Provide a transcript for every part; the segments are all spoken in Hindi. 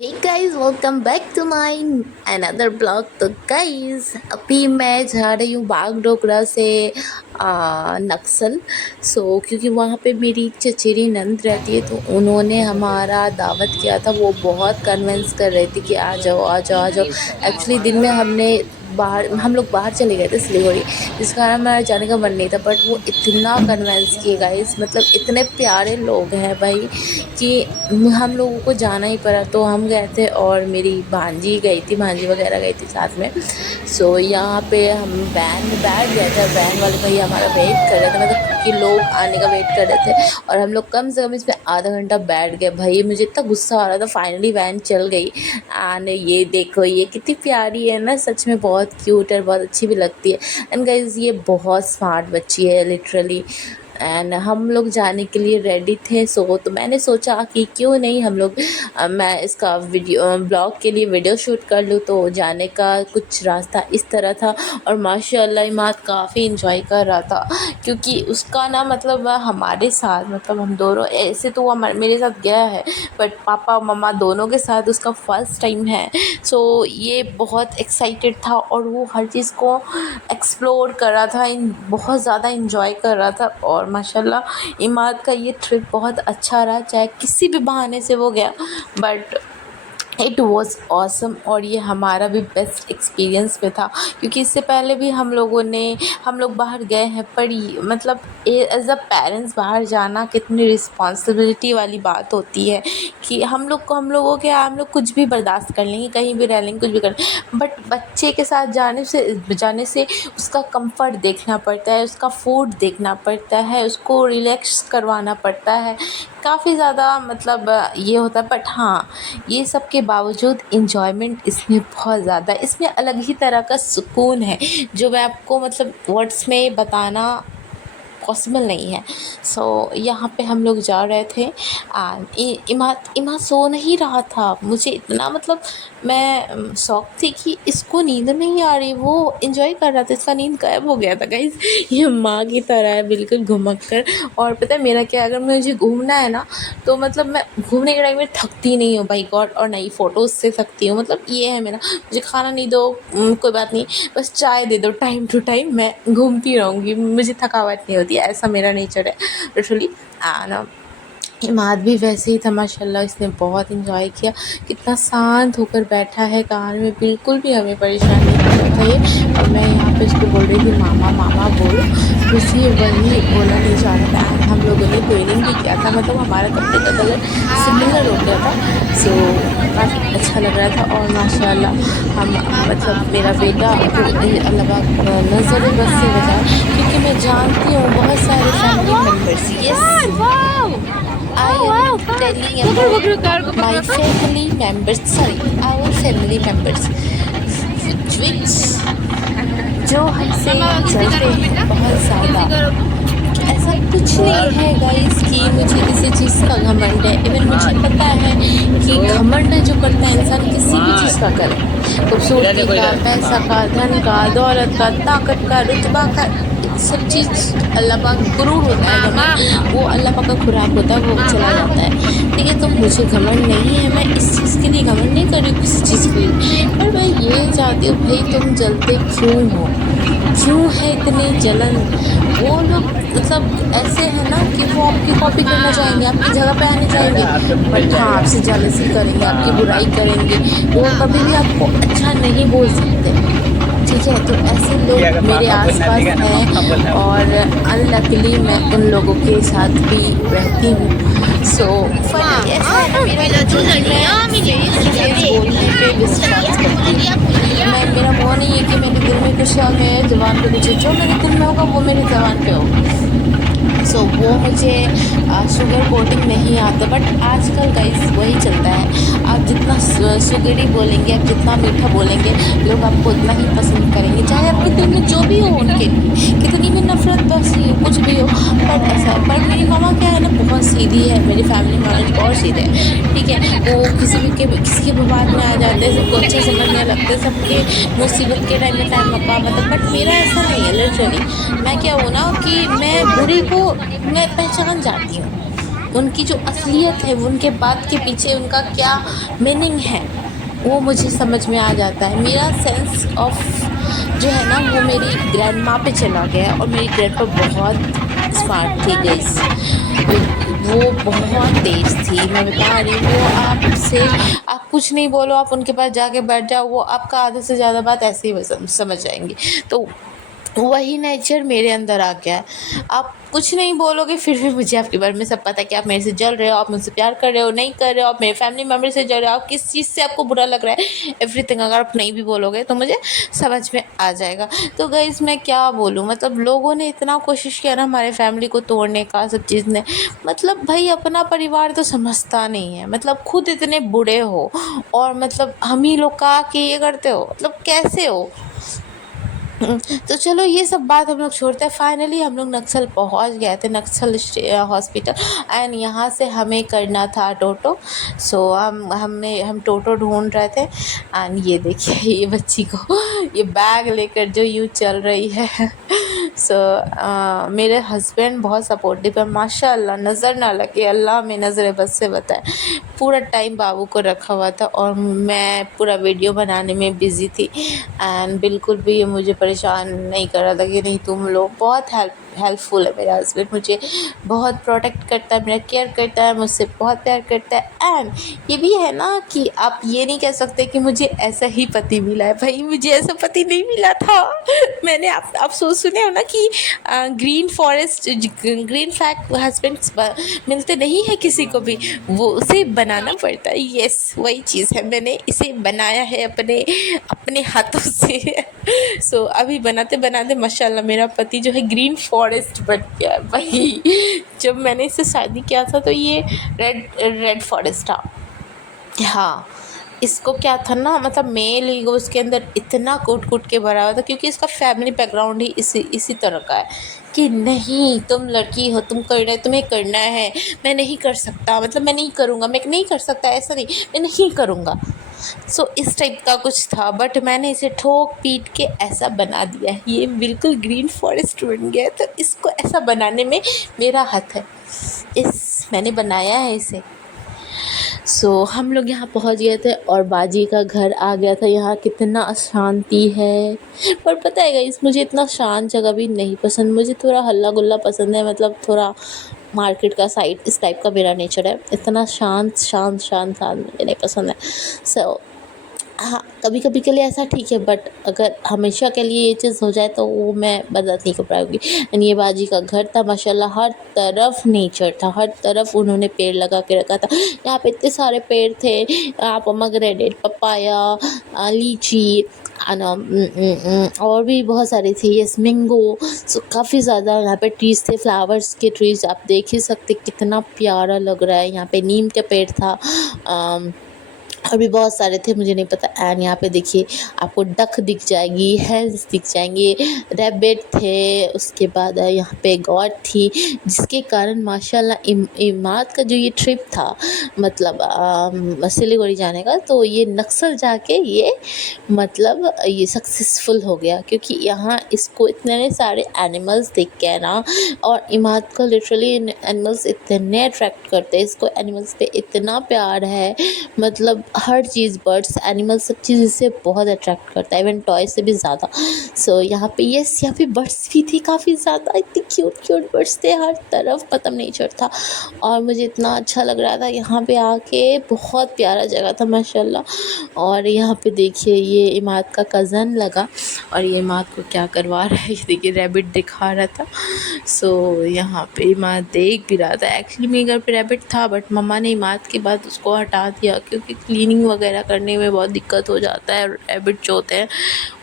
Hey guys, welcome back to my another blog. तो गाइस, अभी मैं जा रही हूँ बागडोगरा से नक्सल। क्योंकि वहाँ पे मेरी चचेरी नंद रहती है, तो उन्होंने हमारा दावत किया था। वो बहुत कन्विंस कर रही थी कि आ जाओ आ जाओ आ जाओ। एक्चुअली दिन में हम लोग बाहर चले गए थे सिलीगुड़ी, जिस कारण हमारा जाने का मन नहीं था। बट वो इतना कन्विंस किए गाइस, मतलब इतने प्यारे लोग हैं भाई कि हम लोगों को जाना ही पड़ा। तो हम गए थे और मेरी भांजी गई थी, भांजी वगैरह गई थी साथ में। यहाँ पे हम वैन में बैठ गए थे। वैन वाले भैया हमारा वेट कर रहे थे, मतलब कि लोग आने का वेट कर रहे थे। और हम लोग कम से कम इसमें आधा घंटा बैठ गए। भाई मुझे इतना गुस्सा आ रहा था। फाइनली वैन चल गई। एंड ये देखो, ये कितनी प्यारी है ना, सच में बहुत क्यूट है, बहुत अच्छी भी लगती है। एंड गाइज, ये बहुत स्मार्ट बच्ची है लिटरली। एंड हम लोग जाने के लिए रेडी थे। तो मैंने सोचा कि क्यों नहीं हम लोग मैं इसका वीडियो ब्लॉग के लिए वीडियो शूट कर लूँ। तो जाने का कुछ रास्ता इस तरह था। और माशाल्लाह इमाद काफ़ी इंजॉय कर रहा था, क्योंकि उसका ना मतलब हमारे साथ, मतलब हम दोनों ऐसे तो वो मेरे साथ गया है, बट पापा मम्मा दोनों के साथ उसका फ़र्स्ट टाइम है। ये बहुत एक्साइटेड था और वो हर चीज़ को एक्सप्लोर कर रहा था, बहुत ज़्यादा इंजॉय कर रहा था। और माशाल्लाह इमाद का ये ट्रिप बहुत अच्छा रहा, चाहे किसी भी बहाने से वो गया, बट इट वॉज़ ऑसम। और ये हमारा भी बेस्ट एक्सपीरियंस में था, क्योंकि इससे पहले भी हम लोग बाहर गए हैं। पर मतलब एज अ पेरेंट्स बाहर जाना कितनी रिस्पॉन्सिबिलिटी वाली बात होती है कि हम लोग कुछ भी बर्दाश्त कर लेंगे, कहीं भी रह लेंगे, कुछ भी कर लेंगे। बट बच्चे के साथ जाने से उसका कंफर्ट देखना पड़ता है, उसका फूड देखना पड़ता है, उसको रिलैक्स करवाना पड़ता है, काफ़ी ज़्यादा मतलब ये होता है। बट हाँ, ये सब के बावजूद इन्जॉयमेंट इसमें बहुत ज़्यादा है। इसमें अलग ही तरह का सुकून है, जो मैं आपको मतलब वर्ड्स में बताना पॉसिबल नहीं है। यहाँ पे हम लोग जा रहे थे। इमाद सो नहीं रहा था। मुझे इतना मतलब मैं शौक थी कि इसको नींद नहीं आ रही, वो एंजॉय कर रहा था, इसका नींद गायब हो गया था गाइस। ये माँ की तरह है, बिल्कुल घुमक कर। और पता है मेरा क्या, अगर मुझे घूमना है ना, तो मतलब मैं घूमने के टाइम में थकती नहीं हूँ भाई गॉड, और नहीं फ़ोटोज़ से थकती हूँ। मतलब ये है मेरा, मुझे खाना नहीं दो कोई बात नहीं, बस चाय दे दो टाइम टू टाइम, मैं घूमती रहूँगी, मुझे थकावट नहीं होती। ऐसा मेरा नेचर है लिटरली। एंड इमाद भी वैसे ही था माशाल्लाह, इसने बहुत इंजॉय किया। कितना शांत होकर बैठा है कार में, बिल्कुल भी हमें परेशान नहीं कर रहा था ये। और मैं यहाँ पे इसको बोल रही थी मामा मामा बोलो, कुछ ये वही बोला नहीं जा रहा था। हम लोगों ने ट्रेनिंग भी किया था, मतलब हमारा कपड़े का कलर सिमिलर हो गया था। काफ़ी अच्छा लग रहा था। और माशाल्लाह हम मतलब मेरा बेटा अल्लाह पाक नज़र बस से बचाए, क्योंकि मैं जानती हूँ बहुत सारे family members. Yes, I am telling about my family members, sorry, our family members, which जो हमसे चलते हैं बहुत ज़्यादा। ऐसा कुछ नहीं है गाइस कि मुझे किसी चीज़ का घमंड है। इवन मुझे पता है कि घमंड जो करता है इंसान किसी भी चीज़ का करे, खूबसूरती का, पैसा का, धन का, दौलत का, ताकत का, रुतबा का, सब चीज़ अल्लाह पाक गुरूर होता है घमंड, वो अल्लाह पाक का खुराक होता है, वो चला जाता है। ठीक है, तो मुझे घमंड नहीं है, मैं इस चीज़ के लिए घमंड नहीं कर रही हूँ किसी चीज़ के लिए। पर मैं ये चाहती हूँ भाई, तुम जलते क्यों हो, क्यों है इतनी जलन। वो लोग मतलब ऐसे हैं ना कि वो आपकी कॉपी करना चाहेंगे, आपकी जगह पे आने चाहेंगे, बट हाँ आपसे जेलसी करेंगे, आपकी बुराई करेंगे, वो कभी भी आपको अच्छा नहीं बोल सकते। ठीक है, तो ऐसे लोग मेरे आसपास हैं, और अनलकीली मैं उन लोगों के साथ भी रहती हूँ। फनी ऐसा है ना मेरा नेचर कि मैं बोलने पे विश्वास करती हूँ। मेरा वो नहीं है कि मेरे दिल में कुछ है और मेरे ज़ुबान पे कुछ है। जो मेरे दिल में होगा वो मेरे ज़ुबान पे होगा। वो मुझे शुगर कोटिंग नहीं आता। बट आजकल गाइस वही चलता है, आप जितना शुगरी बोलेंगे, आप जितना मीठा बोलेंगे, लोग आपको उतना ही पसंद करेंगे, चाहे आपके दिल में जो भी हो उनके लिए, कितनी भी नफरत बसी हो, कुछ भी हो। बट ऐसा है। पर मेरी मामा क्या है ना, बहुत सीधी है, मेरी फैमिली मेम्बर्स बहुत सीधे हैं। ठीक है, वो किसी के भी बात में आ जाते हैं, सबको अच्छे समझने लगते हैं, सबके मुसीबत के टाइम में टाइम मका मतलब। बट मेरा ऐसा नहीं है लिटरली। मैं क्या हूँ ना कि मैं बुरी को मैं पहचान जाती हूँ, उनकी जो असलियत है, वो उनके बात के पीछे उनका क्या मीनिंग है, वो मुझे समझ में आ जाता है। मेरा सेंस ऑफ जो है ना वो मेरी ग्रैंडमा पे चला गया और मेरी ग्रैंडपा बहुत स्मार्ट थी गाइस। वो बहुत तेज़ थी, मैं बता रही हूँ। वो आपसे आप कुछ नहीं बोलो, आप उनके पास जाके बैठ जाओ, वो आपका आधे से ज़्यादा बात ऐसे ही समझ जाएँगी। तो वही नेचर मेरे अंदर आ गया है। आप कुछ नहीं बोलोगे फिर भी मुझे आपके बारे में सब पता है कि आप मेरे से जल रहे हो, आप मुझसे प्यार कर रहे हो, नहीं कर रहे हो, आप मेरे फैमिली मेम्बर से जल रहे हो, आप किस चीज़ से आपको बुरा लग रहा है, एवरीथिंग अगर आप नहीं भी बोलोगे तो मुझे समझ में आ जाएगा। तो गाइस मैं क्या बोलूँ, मतलब लोगों ने इतना कोशिश किया ना हमारे फैमिली को तोड़ने का, सब चीज़ ने, मतलब भाई अपना परिवार तो समझता नहीं है, मतलब खुद इतने बूढ़े हो और मतलब हम ही लोग का कि ये करते हो, मतलब कैसे हो। तो चलो ये सब बात हम लोग छोड़ते हैं। फाइनली हम लोग नक्सल पहुंच गए थे, नक्सल हॉस्पिटल, एंड यहाँ से हमें करना था टोटो। सो हम टोटो ढूंढ रहे थे। एंड ये देखिए ये बच्ची को ये बैग लेकर जो यूँ चल रही है। सो मेरे हस्बैंड बहुत सपोर्टिव है माशाल्लाह, नज़र ना लगे, अल्लाह में नज़र बस से बताए। पूरा टाइम बाबू को रखा हुआ था और मैं पूरा वीडियो बनाने में बिज़ी थी। एंड बिल्कुल भी ये मुझे परेशान नहीं कर रहा था कि नहीं तुम लोग, बहुत हेल्पफुल है मेरा हस्बैंड, मुझे बहुत प्रोटेक्ट करता है, मेरा केयर करता है, मुझसे बहुत प्यार करता है। एंड ये भी है ना कि आप ये नहीं कह सकते कि मुझे ऐसा ही पति मिला है, भाई मुझे ऐसा पति नहीं मिला था। मैंने आप सुने हो ना कि green forest green flag husbands मिलते नहीं है किसी को भी, वो उसे बनाना पड़ता है। यस वही चीज़ है, मैंने इसे बनाया है अपने अपने हाथों से। सो अभी बनाते बनाते माशाल्लाह मेरा पति जो है ग्रीन फॉरेस्ट बन गया है भाई। जब मैंने इससे शादी किया था तो ये रेड फॉरेस्ट था। हाँ, इसको क्या था ना, मतलब मेल ईगो उसके अंदर इतना कूट के भरा हुआ था, क्योंकि इसका फैमिली बैकग्राउंड ही इसी तरह का है कि नहीं तुम लड़की हो, तुम करना, तुम्हें करना है, मैं नहीं कर सकता, मतलब मैं नहीं करूँगा, मैं नहीं कर सकता, ऐसा नहीं, मैं नहीं करूँगा। सो इस टाइप का कुछ था, बट मैंने इसे ठोक पीट के ऐसा बना दिया है, ये बिल्कुल ग्रीन फॉरेस्ट बन गया है। तो इसको ऐसा बनाने में मेरा हाथ है, मैंने बनाया है इसे। हम लोग यहाँ पहुँच गए थे और बाजी का घर आ गया था। यहाँ कितना शांति है, पर पता है गाइस मुझे इतना शांत जगह भी नहीं पसंद, मुझे थोड़ा हल्ला गुल्ला पसंद है, मतलब थोड़ा मार्केट का साइड, इस टाइप का मेरा नेचर है। इतना शांत शांत शांत शांत मुझे नहीं पसंद है। हाँ, कभी कभी के लिए ऐसा ठीक है, बट अगर हमेशा के लिए ये चीज़ हो जाए तो वो मैं बर्दाश्त नहीं कर पाऊँगी। एंड ये बाजी का घर था माशाल्लाह, हर तरफ नेचर था, हर तरफ उन्होंने पेड़ लगा के रखा था। यहाँ पे इतने सारे पेड़ थे, यहाँ पोमेग्रेनेट, पपाया, लीची, और भी बहुत सारी थी, यस मैंगो। सो काफ़ी ज़्यादा यहाँ पे ट्रीज़ थे, फ्लावर्स के ट्रीज़, आप देख ही सकते कितना प्यारा लग रहा है। यहाँ पे नीम का पेड़ था, और भी बहुत सारे थे, मुझे नहीं पता। एंड यहाँ पे देखिए आपको डक दिख जाएगी, हेंस दिख जाएंगे, रैबिट थे, उसके बाद यहाँ पे गॉड थी, जिसके कारण माशाल्लाह इमाद का जो ये ट्रिप था, मतलब सिलीगुड़ी जाने का, तो ये नक्सल जाके ये मतलब ये सक्सेसफुल हो गया, क्योंकि यहाँ इसको इतने सारे एनिमल्स दिख के ना, और इमाद को लिटरली एनिमल्स इतने अट्रैक्ट करते हैं, इसको एनिमल्स पे इतना प्यार है, मतलब हर चीज़, बर्ड्स, एनिमल्स, सब चीज़ इससे बहुत अट्रैक्ट करता है, इवन टॉय से भी ज़्यादा। यहाँ पे यहाँ पे बर्ड्स भी थी काफ़ी ज़्यादा, इतनी क्यूट बर्ड्स थे हर तरफ, पता नहीं चलता। और मुझे इतना अच्छा लग रहा था यहाँ पे आके, बहुत प्यारा जगह था माशाल्लाह। और यहाँ पे देखिए ये इमाद का कज़न लगा, और ये इमाद को क्या करवा रहा है, ये देखिए रैबिट दिखा रहा था। यहाँ पे इमाद देख भी रहा था। एक्चुअली मेरे घर पे रैबिट था, बट मम्मा ने इमाद के बाद उसको हटा दिया, क्योंकि क्लीनिंग वगैरह करने में बहुत दिक्कत हो जाता है। रैबिट जो होते हैं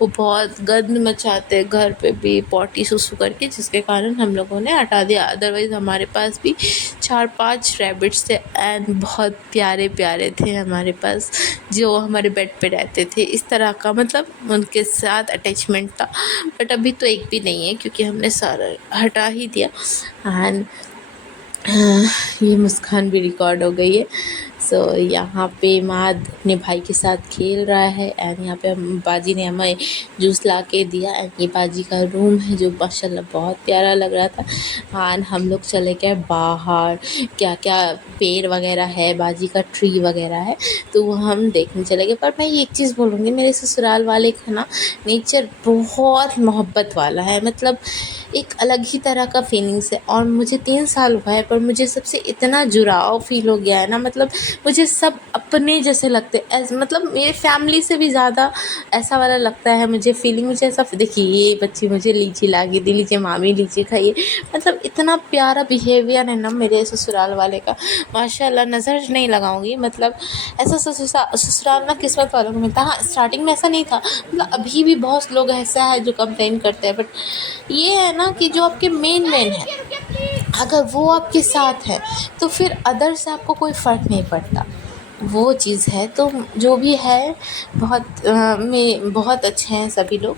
वो बहुत गंद मचाते हैं घर पे भी, पॉटी सुसु करके, जिसके कारण हम लोगों ने हटा दिया। अदरवाइज़ हमारे पास भी 4-5 रैबिट्स थे, एंड बहुत प्यारे प्यारे थे हमारे पास, जो हमारे बेड पे रहते थे। इस तरह का मतलब उनके साथ अटैचमेंट था। बट अभी तो एक भी नहीं है, क्योंकि हमने सारा हटा ही दिया। एंड ये मुस्कान भी रिकॉर्ड हो गई है। सो यहाँ पे माँ अपने भाई के साथ खेल रहा है एंड यहाँ पे बाजी ने हमें जूस ला के दिया एंड ये बाजी का रूम है जो माशाल्लाह बहुत प्यारा लग रहा था। एंड हम लोग चले गए बाहर, क्या क्या पेड़ वगैरह है, बाजी का ट्री वगैरह है तो वो हम देखने चले गए। पर मैं ये एक चीज़ बोलूँगी, मेरे ससुराल वाले का ना नेचर बहुत मोहब्बत वाला है, मतलब एक अलग ही तरह का फीलिंग्स है। और मुझे 3 साल हुआ है पर मुझे सबसे इतना जुड़ाव फ़ील हो गया है ना, मतलब मुझे सब अपने जैसे लगते हैं, मतलब मेरे फैमिली से भी ज़्यादा ऐसा वाला लगता है मुझे फीलिंग। मुझे ऐसा देखिए ये बच्ची मुझे लीची ला के दी, लीजिए मामी लीची खाइए, मतलब इतना प्यारा बिहेवियर है ना मेरे ससुराल वाले का, माशाल्लाह नज़र नहीं लगाऊंगी। मतलब ऐसा ससुराल ना किस्मत वालों को मिलता है। हाँ स्टार्टिंग में ऐसा नहीं था, मतलब अभी भी बहुत लोग ऐसा है जो कंप्लेन करते हैं, बट ये है ना कि जो आपके मेन है अगर वो आपके साथ है तो फिर अदर से आपको कोई फ़र्क नहीं पड़ता, वो चीज़ है। तो जो भी है बहुत में बहुत अच्छे हैं सभी लोग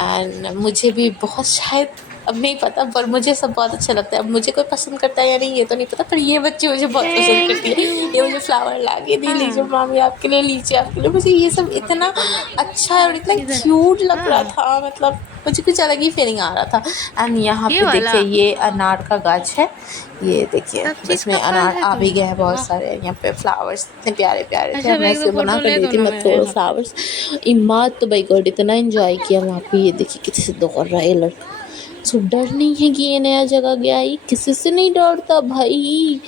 एंड मुझे भी बहुत, शायद अब नहीं पता, पर मुझे सब बहुत अच्छा लगता है। अब मुझे कोई पसंद करता है या नहीं ये तो नहीं पता, पर ये बच्ची मुझे बहुत पसंद करती है। ये मुझे फ्लावर ला के दी, लीजिए मामी आपके लिए, लीजिए आपके लिए, मुझे ये सब इतना अच्छा है और इतना क्यूट लग रहा था, मतलब मुझे कुछ अलग ही फीलिंग आ रहा था। एंड यहाँ पे देखिए ये अनार का गाछ है, ये देखिए इसमें अनार आ भी गए हैं बहुत सारे। यहाँ पे फ्लावर्स इतने प्यारे प्यारे थे, अब मैं इसको बना कर दी थी, मैं थोड़ा फ्लावर्स इमाद तो भाई गॉड इतना एंजॉय किया वहाँ पे। ये देखिए किसी से दौड़ रहा है ये लड़का, सो डर नहीं है कि ये नया जगह गया, ये किसी से नहीं डरता भाई,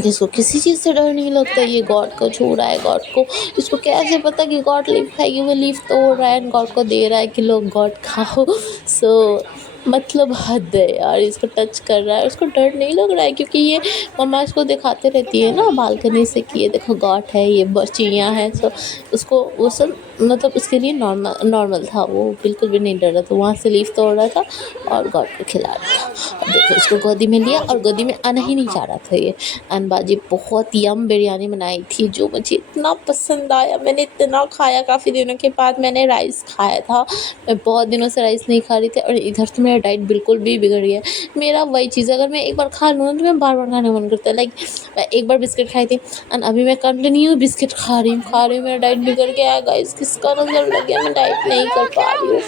इसको किसी चीज़ से डर नहीं लगता। ये गॉड को छू रहा है, गॉड को, इसको कैसे पता कि गॉड लीफ खाएगी, वो लीफ तोड़ रहा है एंड गॉड को दे रहा है कि लोग गॉड खाओ। सो मतलब हद है यार, इसको टच कर रहा है, उसको डर नहीं लग रहा है क्योंकि ये मम्मा इसको दिखाते रहती है ना बालकनी से कि ये देखो गॉड है, ये चिड़ियाँ हैं। सो उसको वो सब मतलब उसके लिए नॉर्मल था, वो बिल्कुल भी नहीं डर रहा था, वहाँ से लीफ तोड़ रहा था और गॉड को खिला रहा था। अब देखो इसको गोदी में लिया और गोदी में आना ही नहीं चाह रहा था ये। अनबाजी बहुत यम बिरयानी बनाई थी जो मुझे इतना पसंद आया, मैंने इतना खाया, काफ़ी दिनों के बाद मैंने राइस खाया था, मैं बहुत दिनों से राइस नहीं खा रही थी और इधर तो मेरा डाइट बिल्कुल भी बिगड़ गया है। मेरा वही चीज़ है, अगर मैं एक बार खा लूँ तो मैं बार बार खाने का मन करता है। लाइक मैं एक बार बिस्किट खाई थी एंड अभी मैं कंटिन्यू बिस्किट खा रही हूँ, मेरा डाइट बिगड़ गया है गाइस, किसका नज़र लग गया, मैं डाइट नहीं कर पा रही हूँ।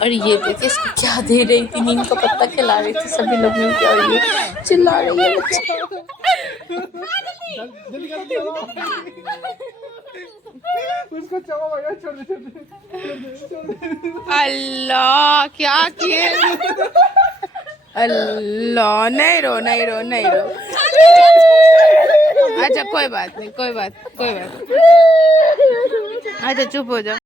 और ये देखिए इसको क्या दे रही थी, नीम का पत्ता खिला रही थी सभी लोग मिलकर और ये चिल्ला रही है बच्ची। उसको चबा भैया, छोड़ दे छोड़ दे। अल्लाह क्या किए, अल्लाह नहीं रो नहीं रो नहीं रो। अच्छा कोई बात नहीं, कोई बात। अच्छा चुप हो जाओ।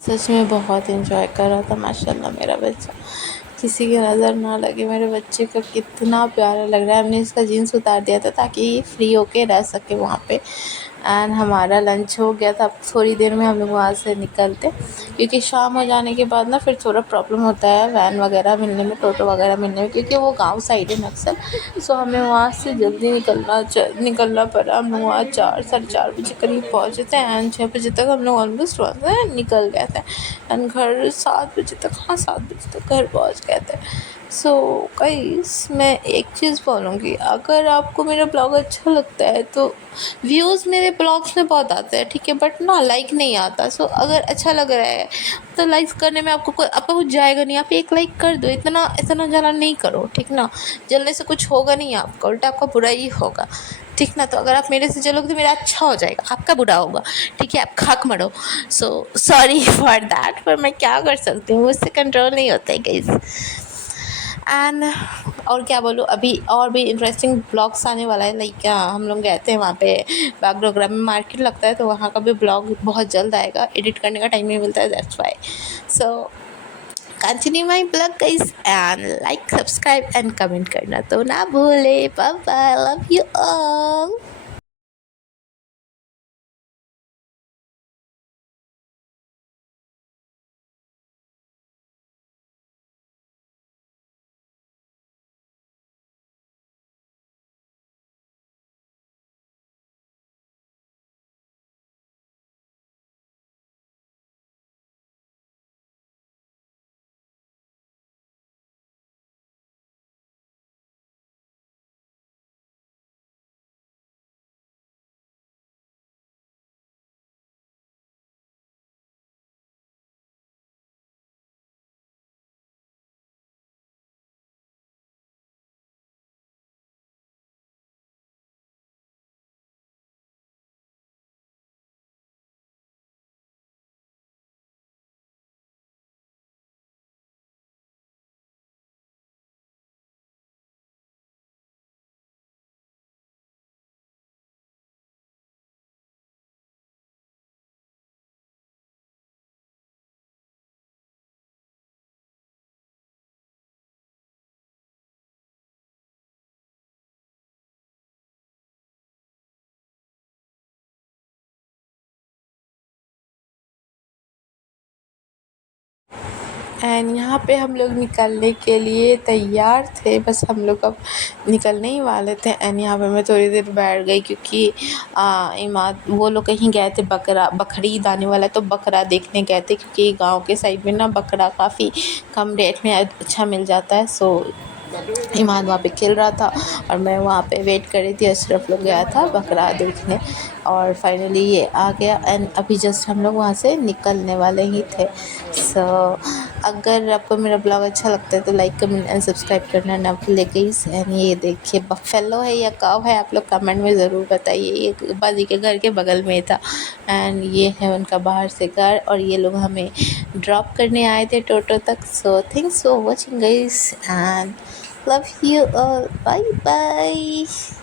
सच में बहुत एंजॉय कर रहा था माशाल्लाह मेरा बच्चा, किसी की नज़र ना लगे। मेरे बच्चे का कितना प्यारा लग रहा है। हमने इसका जीन्स उतार दिया था ताकि ये फ्री होके रह सके वहाँ पे। एंड हमारा लंच हो गया था, अब थोड़ी देर में हम लोग वहाँ से निकलते क्योंकि शाम हो जाने के बाद ना फिर थोड़ा प्रॉब्लम होता है वैन वगैरह मिलने में, टोटो वगैरह मिलने में, क्योंकि वो गांव साइड है अक्सर। सो हमें वहाँ से जल्दी निकलना पड़ा। हम लोग वहाँ 4 साढ़े 4 बजे करीब पहुँचे थे एंड 6 बजे तक हम लोग ऑलमोस्ट वहाँ से निकल गए थे एंड घर 7 बजे तक, हाँ 7 बजे तक घर पहुँच गए थे। सो गाइस मैं एक चीज़ बोलूँगी, अगर आपको मेरा ब्लॉग अच्छा लगता है तो व्यूज़ मेरे ब्लॉग्स में बहुत आते हैं, ठीक है, बट ना लाइक नहीं आता। सो अगर अच्छा लग रहा है तो लाइक करने में आपका कुछ जाएगा नहीं, आप एक लाइक कर दो, इतना इतना ज़्यादा नहीं करो, ठीक ना, जलने से कुछ होगा नहीं, आपका उल्टा आपका बुरा ही होगा, ठीक ना। तो अगर आप मेरे से जलोगे तो मेरा अच्छा हो जाएगा, आपका बुरा होगा, ठीक है, आप खाक मरो। सो सॉरी फॉर दैट, पर मैं क्या कर सकती हूँ, मुझसे कंट्रोल नहीं होता है गाइस। एंड और क्या बोलूँ, अभी और भी इंटरेस्टिंग ब्लॉग्स आने वाला है। लाइक हम लोग गए थे वहाँ पे बागडोगरा में मार्केट लगता है, तो वहाँ का भी ब्लॉग बहुत जल्द आएगा, एडिट करने का टाइम नहीं मिलता है, that's why. So continue my blog guys and like subscribe and comment करना तो ना भूले। Bye bye, love you all. And यहाँ पे हम लोग निकलने के लिए तैयार थे, बस हम लोग अब निकलने ही वाले थे। एंड यहाँ पे मैं थोड़ी देर बैठ गई क्योंकि इमाद वो लोग कहीं गए थे, बकरीद आने वाला है तो बकरा देखने गए थे, क्योंकि गांव के साइड में ना बकरा काफ़ी कम रेट में अच्छा मिल जाता है। सो इमाद वहाँ पे खेल रहा था और मैं वहाँ पे वेट कर रही थी। अशरफ लोग गया था बकरा देखने और फाइनली ये आ गया। एंड अभी जस्ट हम लोग वहाँ से निकलने वाले ही थे। सो अगर आपको मेरा ब्लॉग अच्छा लगता है तो लाइक कमेंट एंड सब्सक्राइब करना ना भूलिए गाइस। एंड ये देखिए बफेलो है या काव है, आप लोग कमेंट में ज़रूर बताइए। ये बाजी के घर के बगल में था। एंड ये है उनका बाहर से घर और ये लोग हमें ड्रॉप करने आए थे टोटो तक। So thanks for watching guys and love you all, bye bye।